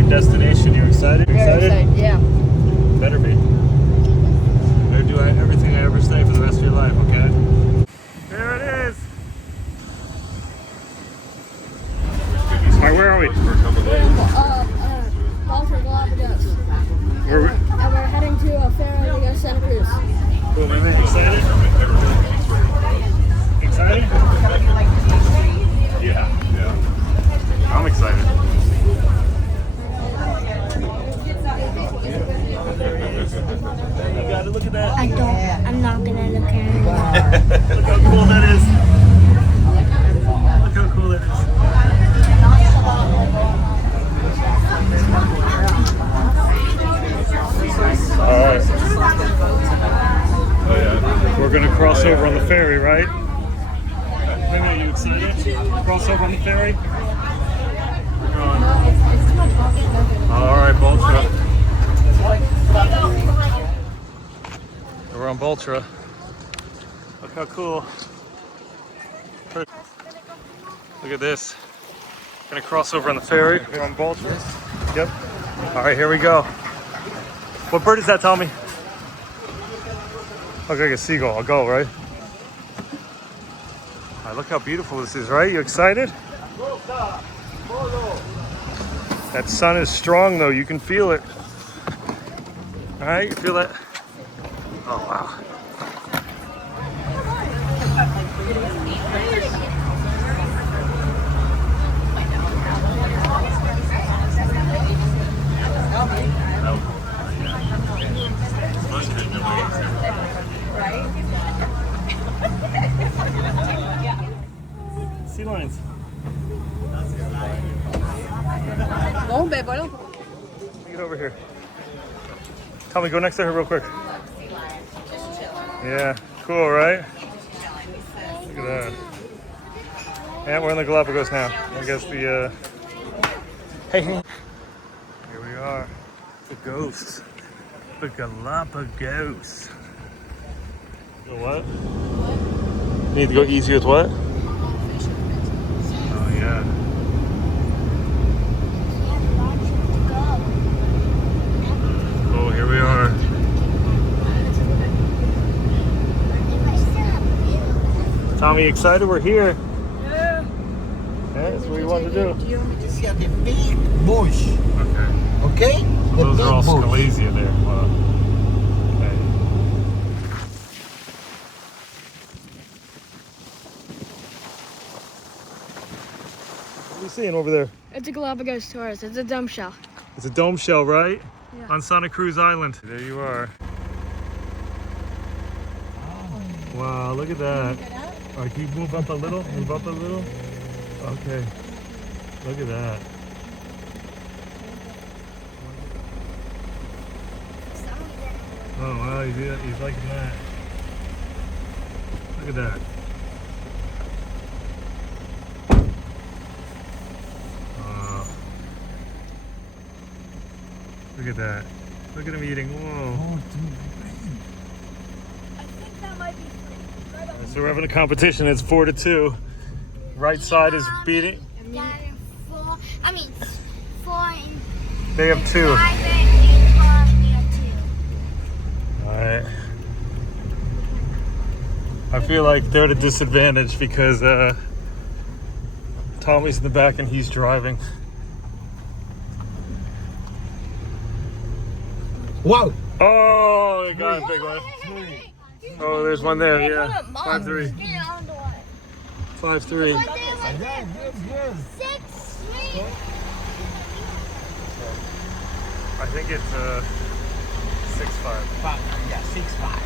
Great destination. You excited? Very excited, yeah. Better be. Better do everything I ever say for the rest of your life, okay? There it is. All right, where are we? We're in Galapagos. And we're heading to a ferry to go to Santa Cruz. Cool, man. Excited? Excited? Yeah. I'm excited. You got it. Look at that. I'm not gonna look at it. Look how cool that is. Look how cool that is. Alright. Oh yeah. We're gonna cross over on the ferry, right? Are you excited? Cross over on the ferry? Alright, Boltra. We're on Boltra. Look how cool. Look at this. Gonna cross over on the ferry. We're on Boltra. Yep. Alright, here we go. What bird is that, Tommy? Looks like a seagull. I'll go, right? Alright, look how beautiful this is, right? You excited? That sun is strong though, you can feel it. Alright, you feel that? Oh wow. Sea lions. Get over here. Tommy, go next to her real quick. Yeah, cool, right? Look at that. And we're in the Galapagos now. I guess the, Hey. Here we are. The ghosts. The Galapagos. Go what? You need to go easy with what? Oh, yeah. Oh, here we are. Tommy, excited? We're here. Yeah. Yeah, that's what we wanted to do. You want me to see the big bush, Okay. okay? Well, The those big are all bush. Scalesia there. Wow. Okay. What are you seeing over there? It's a Galapagos tourist. It's a dumb shell. It's a dome shell, right? Yeah. On Santa Cruz Island. There you are. Wow, look at that. All right, can you move up a little? Move up a little? Okay. Look at that. Oh, wow, he's liking that. Look at that. Look at that. Look at him eating. Whoa. I think that might be free. So we're having a competition. It's 4-2. Right side is beating. Four in They have 2. private and 4 All right. I feel like they're at a disadvantage because Tommy's in the back and he's driving. Wow. Oh, they got a big one. Oh, there's one there. Yeah, 5-3. 5-3. Yes. I think it's 6-5. Yeah, 6-5.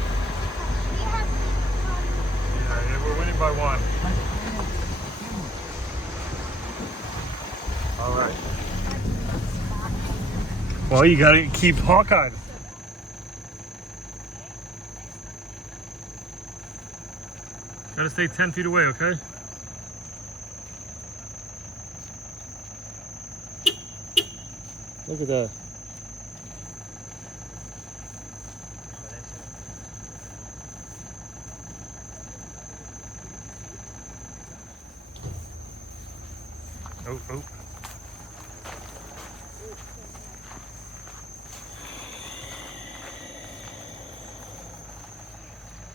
Yeah, we're winning by 1. All right. Well, you gotta keep hawk-eyed. Gotta stay 10 feet away, okay? Look at that. Oh, oh.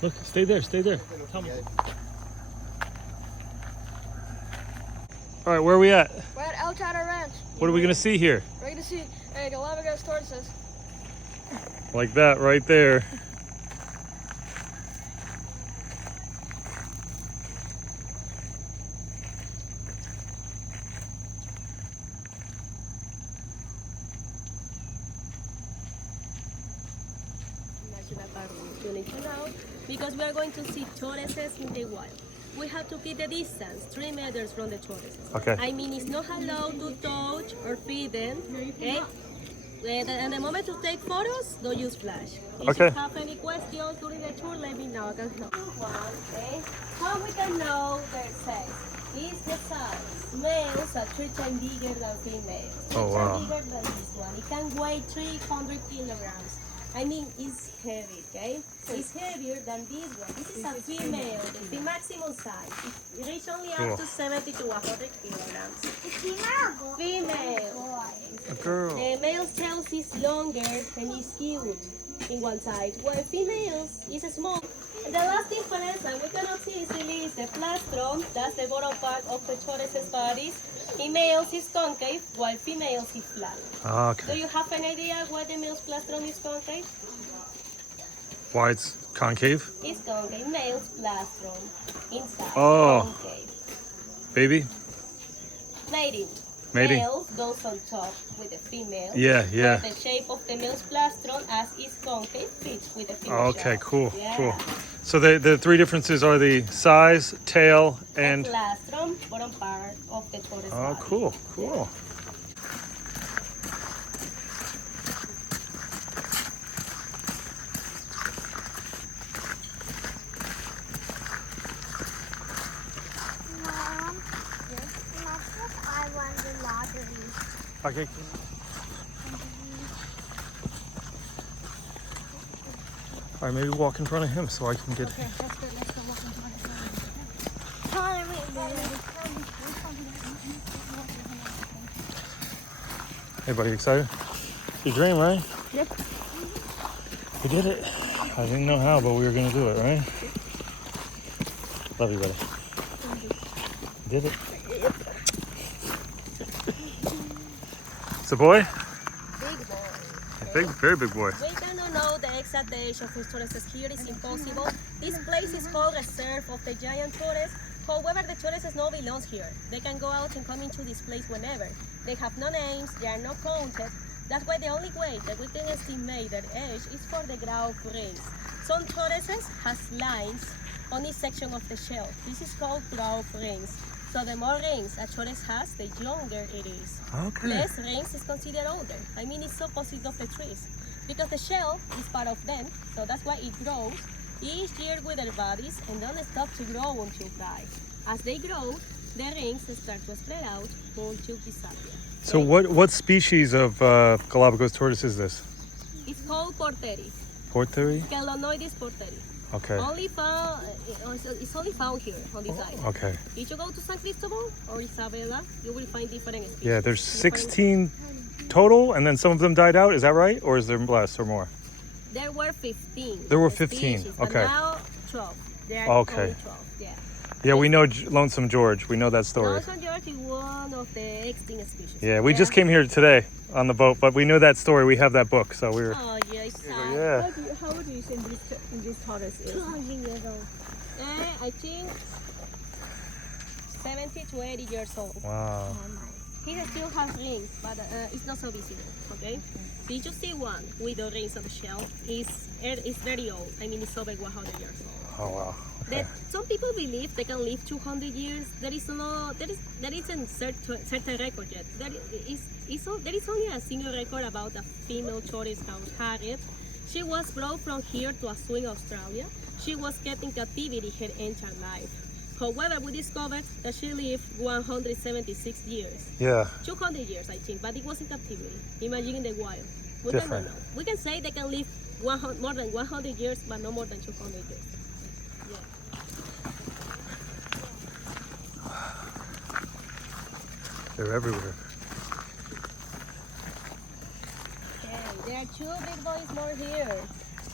Look, stay there, stay there. Tell me. All right, where are we at? We're at El Chato Ranch. What are we gonna see here? We're gonna see Galapagos tortoises. Like that right there. National Park you need to know, because we are going to see tortoises in the wild. We have to keep the distance 3 meters from the tortoises. Okay. I mean, it's not allowed to touch or feed them. Okay. And the moment to take photos, don't use flash. If Okay. you have any questions during the tour, let me know. I can help. Okay. How we can know their sex is the size. Males are 3 times bigger than females. Oh, wow. Bigger than this one. It can weigh 300 kilograms. I mean, it's heavy, okay? It's heavier than this one. This is a female, the maximum size. It reaches only Cool. up to 70 to 100 kilograms. It's female. Female. A girl. The male's tail is longer and is cute in one side, while females is small. And the last difference that we cannot see easily is the plastron. That's the bottom part of the tortoise's bodies. In males is concave, while females is flat. Do Okay. you have an idea why the male's plastron is concave? Why it's concave? It's concave. Male's plastron inside. Oh. Concave. Baby? Mating. Mating. Males goes on top with the female. Yeah, yeah. The shape of the male's plastron, as is concave, fits with the female. Okay, shaft. cool, Yeah. cool. So the three differences are the size, tail, and... Plastron, bottom part of the tortoise. Oh, body. cool, cool. Mom, that's what I won the lottery. Okay. All right, maybe walk in front of him so I can get... Okay, that's good. Let's go walk into my Hey, buddy, excited? Your dream, right? Yep. We did it. I didn't know how, but we were gonna do it, right? Love you, buddy. Did it. It's a boy? Big boy. Big, very big boy. We cannot know the exact age of the tortoises here. It's impossible. This place is called Reserve of the Giant Tortoise. However, the tortoises no belongs here. They can go out and come into this place whenever. They have no names. They are not counted. That's why the only way that we can estimate their age is for the growth rings. Some tortoises has lines on each section of the shell. This is called growth rings. So the more rings a tortoise has, the younger it is. Okay. Less rings is considered older. I mean, it's opposite of the trees. Because the shell is part of them, so that's why it grows each year with their bodies and don't stop to grow until die. As they grow, the rings start to spread out until disappear. So what species of Galapagos tortoise is this? It's called porteri. Porteri? Chelonoidis porteri. Okay. Only found, it's only found here on this island. Okay. If you go to San Cristobal or Isabela, you will find different species. Yeah, there's Different- 16 total, and then some of them died out. Is that right? Or is there less or more? There were 15. There were 15, species, but okay. now 12. There are Okay. only 12, yeah. Yeah, we know Lonesome George. We know that story. Lonesome George is one of the extinct species. Yeah, we just came here today on the boat, but we knew that story. We have that book, so we were... Oh, yeah, it's sad. Yeah. How old do you think this tortoise is? 200 years old. I think 70 to 80 years old. Wow. He still has rings, but it's not so visible, okay? So you just see one with the rings on the shell. It's very old. I mean, it's over 100 years old. Oh, wow. Okay. That some people believe they can live 200 years. There isn't certain record yet. There is only a single record about a female tortoise called Harriet. She was brought from here to a zoo in Australia. She was kept in captivity her entire life. However, we discovered that she lived 176 years. Yeah. 200 years, I think, but it was in captivity. Imagine in the wild. We Different. don't know. We can say they can live more than 100 years, but no more than 200 years. They're everywhere. Okay, there are two big boys more here.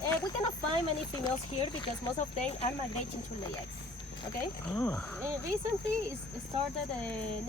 We cannot find many females here because most of them are migrating to lay eggs. Okay. Recently, it started a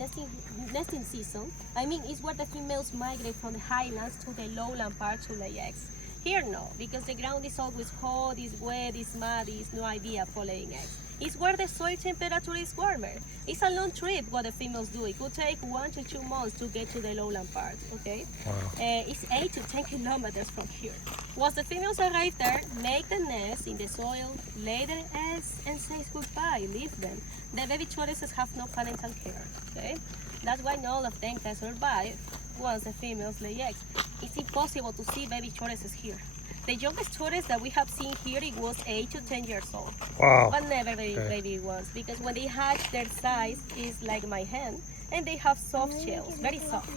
nesting season. I mean, it's where the females migrate from the highlands to the lowland part to lay eggs. Here, no, because the ground is always cold, is wet, is muddy, it's no idea for laying eggs. It's where the soil temperature is warmer. It's a long trip what the females do. It could take 1 to 2 months to get to the lowland part, okay? Wow. It's 8 to 10 kilometers from here. Once the females arrive there, make the nest in the soil, lay their eggs, and say goodbye, leave them. The baby tortoises have no parental care, okay? That's why not all of them can survive once the females lay eggs. It's impossible to see baby tortoises here. The youngest tortoise that we have seen here, it was 8 to 10 years old. Wow. But never baby ones, because when they hatch, their size is like my hand, and they have soft shells, very soft.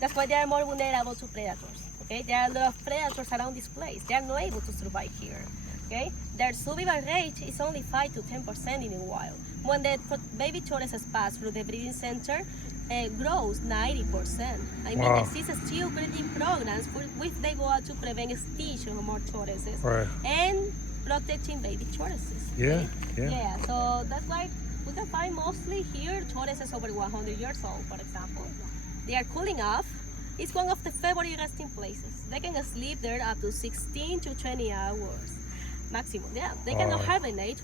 That's why they are more vulnerable to predators. Okay, there are a lot of predators around this place. They are not able to survive here. Okay, their survival rate is only 5 to 10% in the wild. When the baby tortoises pass through the breeding center, grows 90%. I mean, Wow. exists still breeding programs for which they go out to prevent extinction of more tortoises Right. and protecting baby tortoises. Yeah, okay? yeah. So that's why we can find mostly here tortoises over 100 years old, for example. They are cooling off. It's one of the favorite resting places. They can sleep there up to 16 to 20 hours maximum. Yeah, they cannot Wow. hibernate.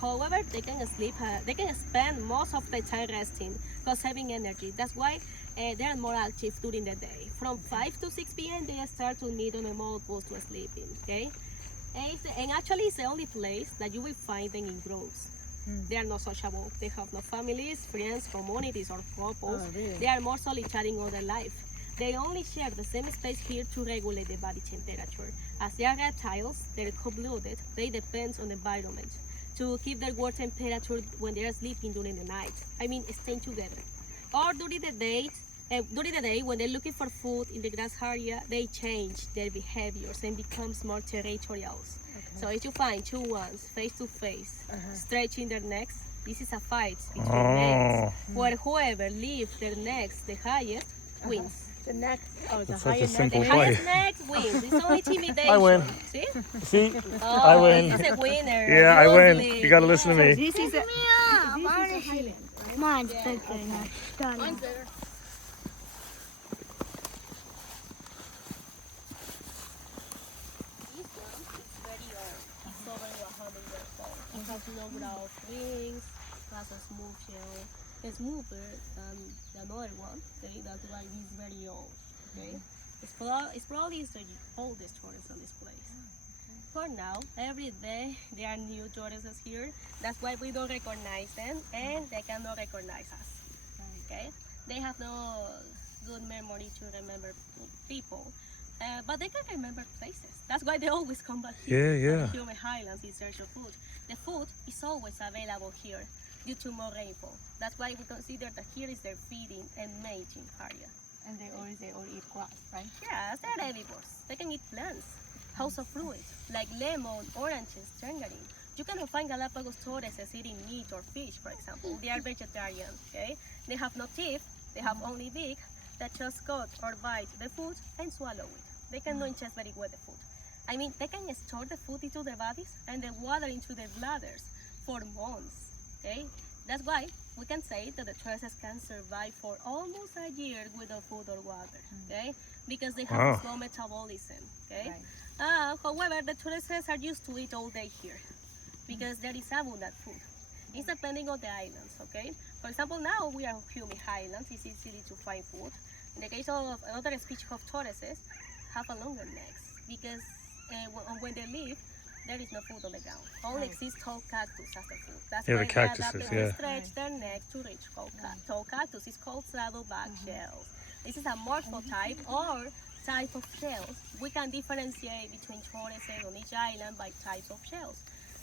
However, they can sleep. They can spend most of the time resting, conserving energy. That's why they are more active during the day. From 5 to 6 p.m., they start to meet on a mall post to sleep in. Okay, and actually, it's the only place that you will find them in groups. They are not sociable. They have no families, friends, communities, or couples. They are more solitary in other life. They only share the same space here to regulate the body temperature. As they are reptiles, they're cold-blooded. They depend on the environment to keep their water temperature when they are sleeping during the night. I mean, staying together. Or during the day, when they're looking for food in the grass area, they change their behaviors and becomes more territorial. So if you find two ones face to face, stretching their necks, this is a fight between males, where whoever leaves their necks the highest wins. The neck. Oh, the That's such a higher neck. simple The play. highest neck wins. It's only intimidation. I win. See? See, Oh, I win. This is a winner. Yeah, I win. Lovely. You gotta listen to me. This is a. Mine's bigger now. Done. Mine's bigger. This one is very old. It's over 100 years old. It has no ground wings, has a smooth shell. It's smoother than the other one. Okay, that's why he's very old. Okay, it's probably the oldest tortoise on this place. For now, every day there are new tortoises here. That's why we don't recognize them, and they cannot recognize us. Okay, they have no good memory to remember people. But they can remember places. That's why they always come back here. Yeah, To the human highlands in search of food. The food is always available here due to more rainfall. That's why we consider that here is their feeding and mating area. And they all eat grass, right? Yes, they're herbivores. They can eat plants, house of fruit, like lemon, oranges, tangerine. You cannot find Galapagos tortoises eating meat or fish, for example. They are vegetarian, okay? They have no teeth, they have only beak that just cut or bite the food and swallow it. They cannot ingest very well the food. I mean, they can store the food into their bodies and the water into their bladders for months, okay? That's why we can say that the tortoises can survive for almost a year without food or water, okay? Because they have a slow metabolism, okay? However, the tortoises are used to eat all day here because there is abundant food. It's depending on the islands, okay? For example, now we are on humid highlands. It's easy to find food. In the case of another species of tortoises, have a longer necks because when they leave, there is no food on the ground. Only exists tall cactus as the food. That's Yeah, why the they cactuses, adapted to yeah. stretch their necks to reach tall cactus. It's called saddleback shells. This is a morphotype or type of shells. We can differentiate between tortoises on each island by types of shells.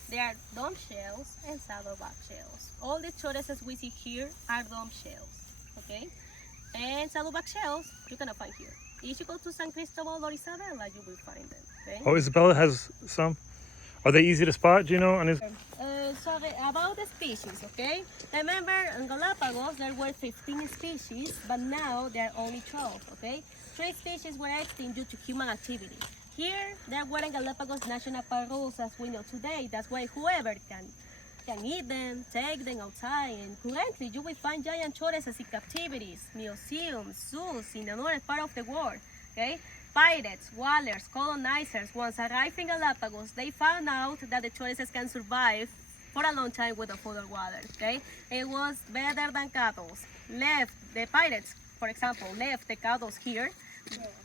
There are dome shells and saddleback shells. All the tortoises we see here are dome shells, okay? And saddleback shells you cannot find here. If you go to San Cristobal or Isabela, you will find them, okay? Oh, Isabella has some. Are they easy to spot? Do you know? And Sorry, about the species, okay? Remember, in Galapagos there were 15 species, but now there are only 12, okay? 3 species were extinct due to human activity. Here, there weren't Galapagos National Park rules as we know today. That's why whoever can eat them, take them outside, and currently you will find giant tortoises in captivities, museums, zoos in another part of the world. Okay? Pirates, whalers, colonizers, once arrived in Galapagos, they found out that the tortoises can survive for a long time with the food or water. Okay? It was better than cattle. The pirates, for example, left the cattle here,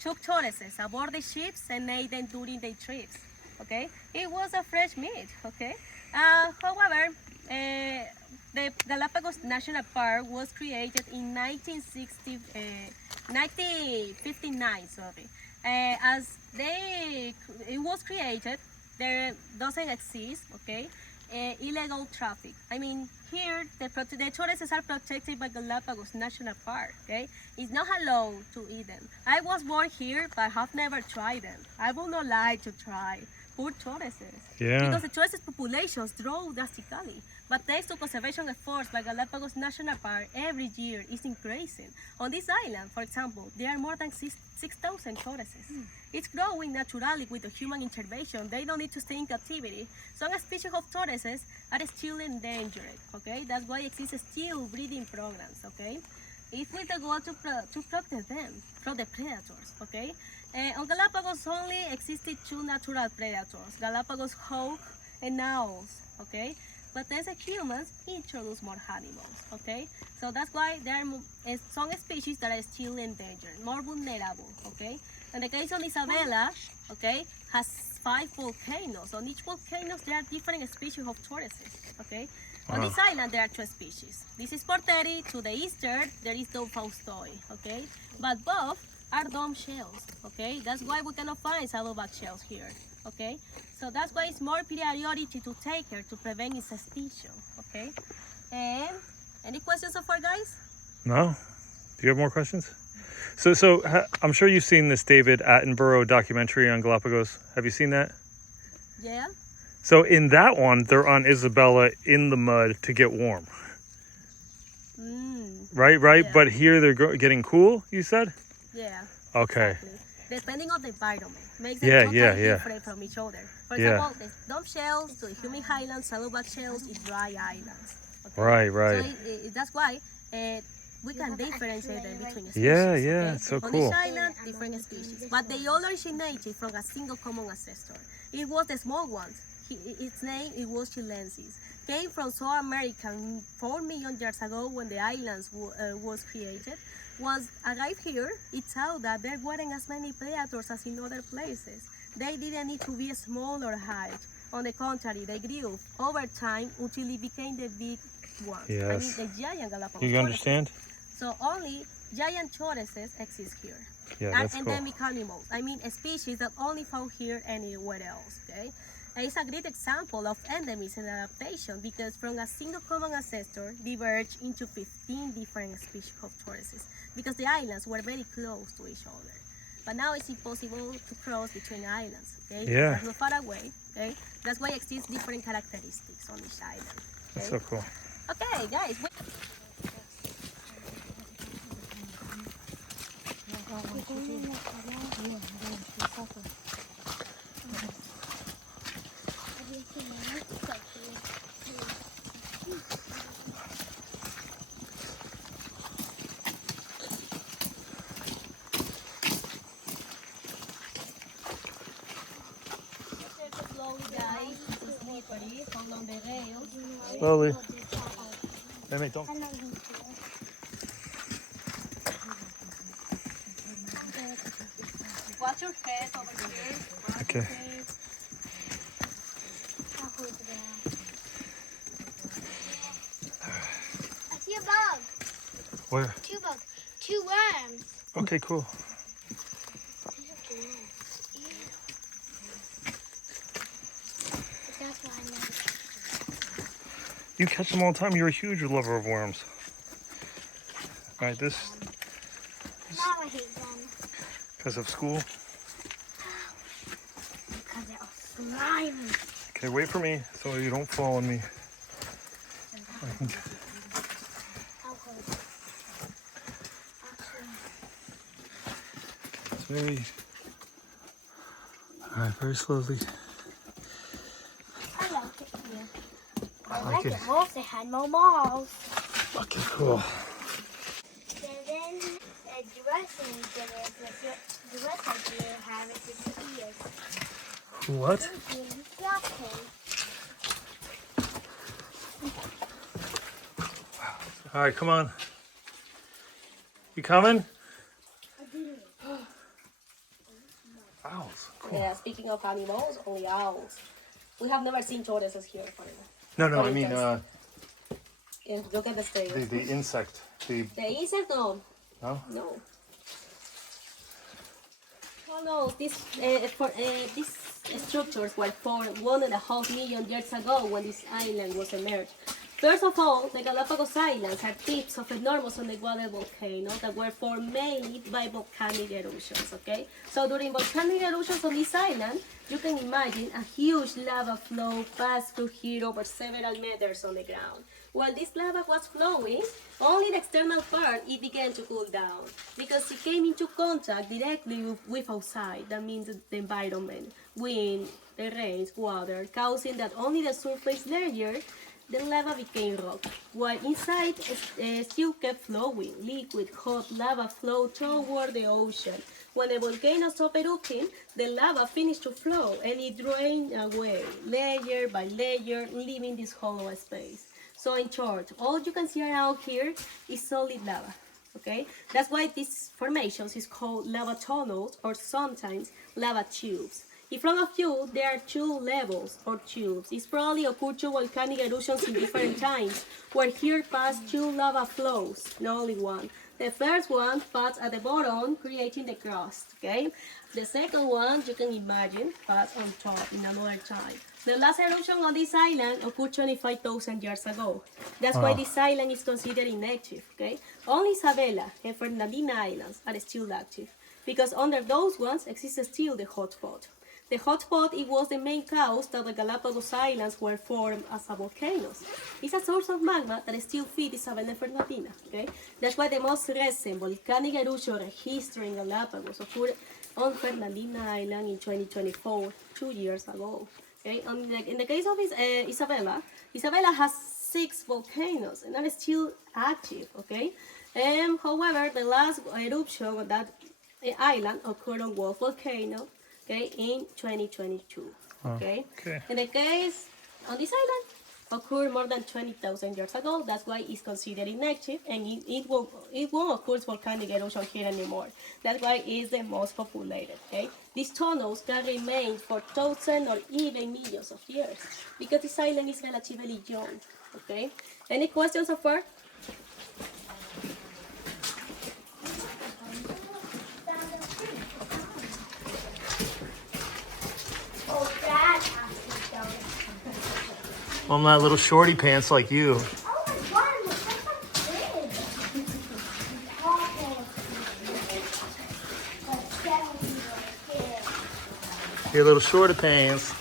took tortoises aboard the ships and ate them during their trips. Okay, it was a fresh meat. Okay, however, the Galapagos National Park was created in 1959. Sorry, as it was created, there doesn't exist. Okay, illegal traffic. I mean, here the tortoises are protected by Galapagos National Park. Okay, it's not allowed to eat them. I was born here, but have never tried them. I will not like to try. Poor tortoises. Yeah. Because the tortoises populations grow drastically. But thanks to conservation efforts by Galapagos National Park, every year is increasing. On this island, for example, there are more than 6,000 tortoises. It's growing naturally with the human intervention. They don't need to stay in captivity. Some species of tortoises are still endangered. Okay, that's why exists still breeding programs. Okay, it's with the goal to protect them from the predators. Okay. On Galapagos only existed 2 natural predators, Galapagos hawk and owls, okay? But as humans introduce more animals, okay? So that's why there are some species that are still endangered, more vulnerable, okay? In the case of Isabella, okay, has 5 volcanoes. On each volcano there are different species of tortoises, okay? On this island there are 2 species. This is Porteri. To the eastern there is Dom faustoi, okay? But both are dome shells, okay? That's why we cannot find saddleback shells here, okay? So that's why it's more priority to take care to prevent its extinction, okay? And any questions so far, guys? No? Do you have more questions? So I'm sure you've seen this David Attenborough documentary on Galapagos. Have you seen that? Yeah. So in that one, they're on Isabella in the mud to get warm. Right? Yeah. But here they're getting cool, you said? Yeah. Okay. Exactly. Depending on the environment, makes Yeah, them totally yeah. different from each other. For Yeah. example, the dome shells to the humid highlands, saddleback shells is dry islands. Okay? Right. So that's why we can differentiate them between species. Yeah, okay? it's so On cool. each island, different species, but they all originated from a single common ancestor. It was the small ones. Its name it was Chilensis. Came from South America 4 million years ago when the islands was created. Once arrived here, it saw that there weren't as many predators as in other places. They didn't need to be small or height. On the contrary, they grew over time until it became the big ones. Yes. I mean, the giant Galapagos You tortoises. understand? So only giant tortoises exist here. Yeah, And that's cool. endemic animals. I mean, a species that only found here anywhere else. Okay. And it's a great example of endemism and adaptation because from a single common ancestor diverged into 15 different species of tortoises because the islands were very close to each other. But now it's impossible to cross between islands. Okay. Yeah. They're not far away. Okay. That's why exists different characteristics on each island. Okay? That's so cool. Okay, guys. Slowly, guys. It's slippery. Hold on the rails. Slowly. Hey, mate, don't. Watch your head over here. Watch Okay. your head. I see a bug. Where? 2 bugs. 2 worms. Okay, cool. That's why I know. You catch them all the time. You're a huge lover of worms. All right, this Now I hate them. because of school. Because they're all slimy. Okay, wait for me so you don't fall on me. I'll hold it. It's very. All right, very slowly. I like it here. I like like it. it once they had no malls. Okay, cool. And then dressing the rest of you have it in the ears. What? Shopping. All right, come on. You coming? Owls. Cool. Yeah, speaking of animals, only owls. We have never seen tortoises here, for No, no, For I mean instance. Look at the stage. the insect. The The insect, no. no. No. Oh no, these structures were formed 1.5 million years ago when this island was emerged. First of all, the Galapagos Islands are tips of enormous underwater volcanoes that were formed mainly by volcanic eruptions, okay? So during volcanic eruptions on this island, you can imagine a huge lava flow passed through here over several meters on the ground. While this lava was flowing, only the external part, it began to cool down because it came into contact directly with outside, that means the environment, wind, the rains, water, causing that only the surface layer, the lava became rock, while inside still kept flowing. Liquid, hot lava flowed toward the ocean. When the volcano stopped erupting, the lava finished to flow and it drained away, layer by layer, leaving this hollow space. So in short, all you can see around here is solid lava. Okay, that's why these formations is called lava tunnels or sometimes lava tubes. In front of you, there are two levels or tubes. It's probably occurred to volcanic eruptions in different times, where here passed two lava flows, not only one. The first one passed at the bottom, creating the crust, okay? The second one, you can imagine, passed on top in another time. The last eruption on this island occurred 25,000 years ago. That's why this island is considered inactive, okay? Only Isabella and Fernandina Islands are still active, because under those ones exists still the hotspot. The hotspot, it was the main cause that the Galapagos Islands were formed as volcanoes. It's a source of magma that still feeds Isabella and Fernandina, okay? That's why the most recent volcanic eruption registered in Galapagos occurred on Fernandina Island in 2024, 2 years ago. Okay? In the case of Isabella, Isabella has 6 volcanoes and are still active, okay? However, the last eruption of that island occurred on Wolf Volcano, okay, in 2022. Okay? Okay. In the case on this island, occurred more than 20,000 years ago. That's why it's considered inactive, and it won't occur volcanic eruption here anymore. That's why it's the most populated. Okay, these tunnels can remain for thousands or even millions of years because this island is relatively young. Okay, any questions so far? Oh, Dad has to go. I'm not little shorty pants like you. Oh my God, look at that bridge. Your little shorty pants.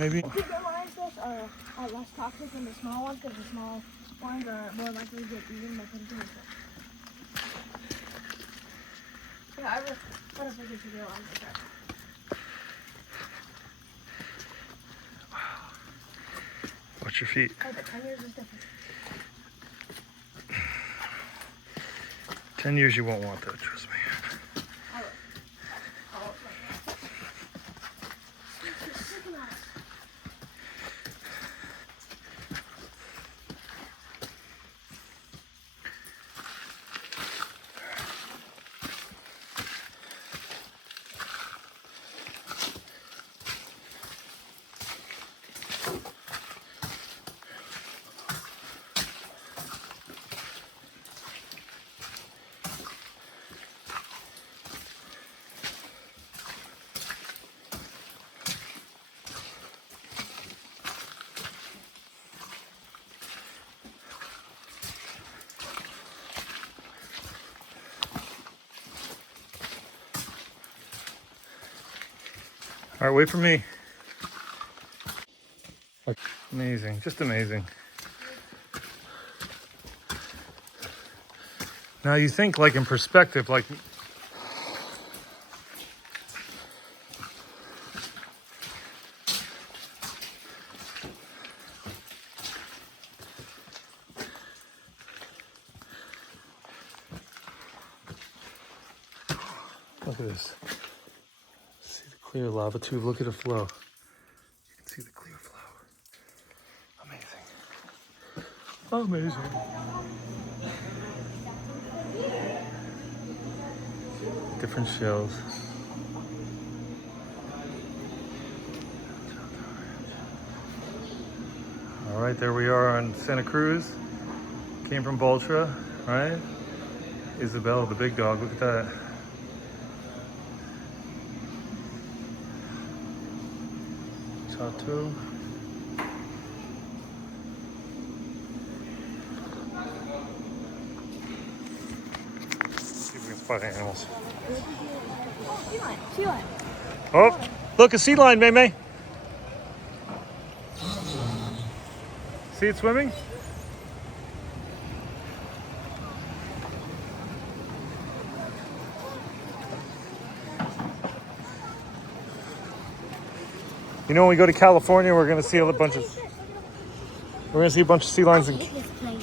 maybe. The bigger lion fish are less toxic than the small ones because the small ones are more likely to get eaten by predators. Yeah, I don't think it's a real lion fish. Watch your feet. Oh, but 10 years is different. 10 years you won't want that, trust me. All right, wait for me. Amazing, just amazing. Now you think like in perspective, like look at this. See the clear lava tube, look at the flow. You can see the clear flow. Amazing. Amazing. Different shells. All right, there we are on Santa Cruz. Came from Baltra, right? Isabel, the big dog, look at that. Chateau. See if we can spot animals. Sea lion. Sea lion. Oh, look, a sea lion, May May. See it swimming? You know, when we go to California, we're gonna see a bunch of sea lions. I hate this place.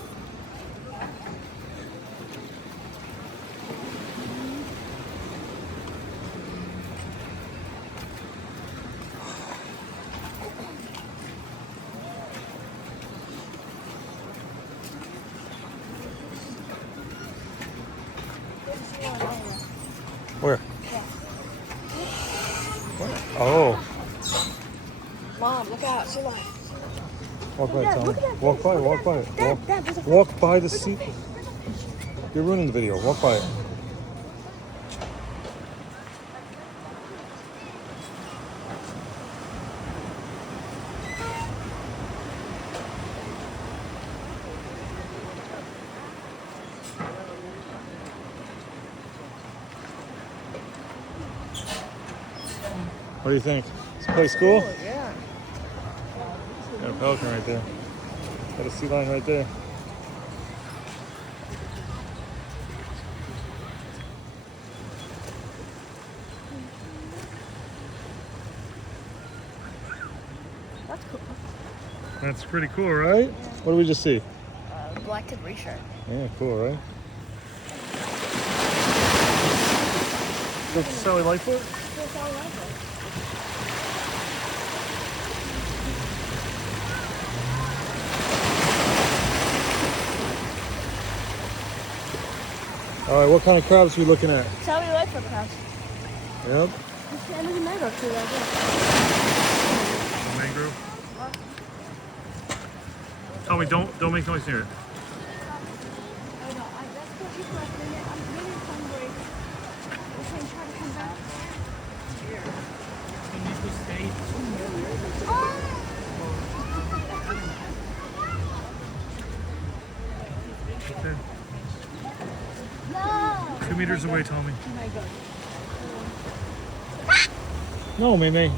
Where? Oh. Mom, look out. Sea lion. Walk by it, Tommy. Walk by it, walk by it. Dad, there's a Walk by the sea. You're ruining the video. Walk by it. What do you think? Is this place cool? Yeah. Got a pelican right there. Got a sea lion right there. That's cool. That's pretty cool, right? What did we just see? Black tip reef shark. Yeah, cool, right? That's Sally Lightfoot? That's all I like. All right, what kind of crabs are we looking at? Sally Lightfoot crabs. Yep. And there's a mangrove tree right there. Mangrove. Tell me, don't make noise near it. I know. I just put you for a minute. I'm really hungry. Okay, try to come back. You need to stay. Okay. No! 2 meters away, Tommy. Oh my god. No, May May.